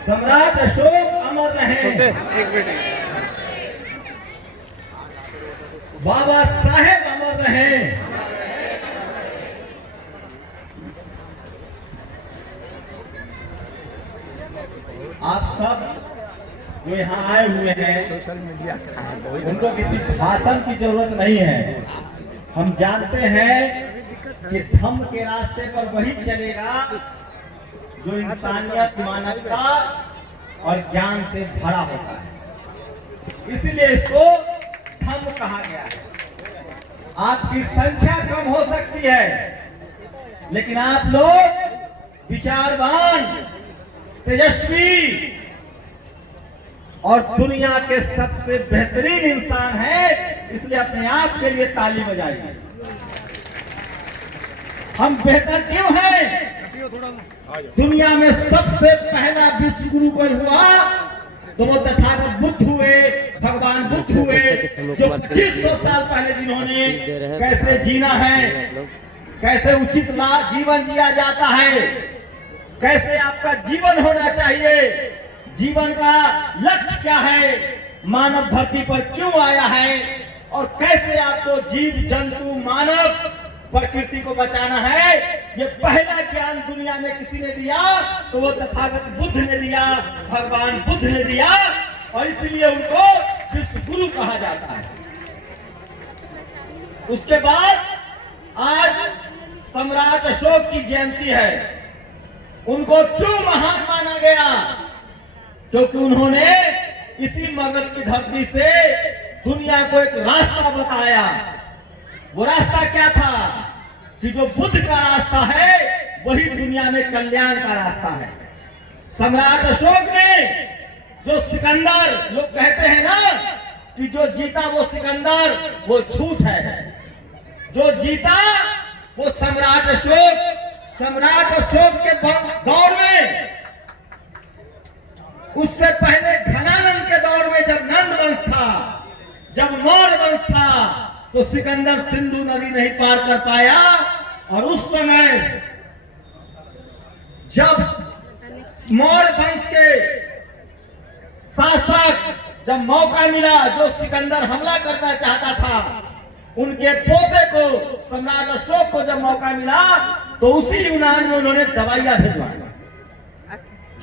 सम्राट अशोक अमर रहे। बाबा साहेब अमर रहे। आप सब जो यहाँ आए हुए हैं उनको किसी भाषण की जरूरत नहीं है। हम जानते हैं कि धम्म के रास्ते पर वही चलेगा जो इंसानियत, मानवता और ज्ञान से भरा होता है। इसलिए इसको धम्म कहा गया है। आपकी संख्या कम हो सकती है, लेकिन आप लोग विचारवान, तेजस्वी और दुनिया के सबसे बेहतरीन इंसान हैं। इसलिए अपने आप के लिए ताली बजाइए। हम बेहतर क्यों हैं? दुनिया में सबसे पहला विश्व गुरु कोई हुआ तो वो तथागत बुद्ध हुए, भगवान बुद्ध हुए, जो 2500 साल पहले जिन्होंने कैसे जीना है, कैसे उचित जीवन जिया जाता है, कैसे आपका जीवन होना चाहिए, जीवन का लक्ष्य क्या है, मानव धरती पर क्यों आया है और कैसे आपको जीव जंतु मानव प्रकृति को बचाना है, ये पहला ज्ञान दुनिया में किसी ने दिया तो वो तथागत बुद्ध ने दिया, भगवान बुद्ध ने दिया, और इसलिए उनको विश्व गुरु कहा जाता है। उसके बाद आज सम्राट अशोक की जयंती है। उनको क्यों महान माना गया? क्योंकि उन्होंने इसी मगध की धरती से दुनिया को एक रास्ता बताया। वो रास्ता क्या था कि जो बुद्ध का रास्ता है वही दुनिया में कल्याण का रास्ता है। सम्राट अशोक ने जो सिकंदर, लोग कहते हैं ना कि जो जीता वो सिकंदर, वो झूठ है। जो जीता वो सम्राट अशोक। सम्राट अशोक के दौर में, उससे पहले घनानंद के दौर में जब नंद वंश था, जब मौर्य वंश था, तो सिकंदर सिंधु नदी नहीं पार कर पाया। और उस समय जब मौर्य वंश के शासक जब मौका मिला, जो सिकंदर हमला करना चाहता था, उनके पोते को, सम्राट अशोक को जब मौका मिला तो उसी यूनान में उन्होंने दवाइयां भिजवाई।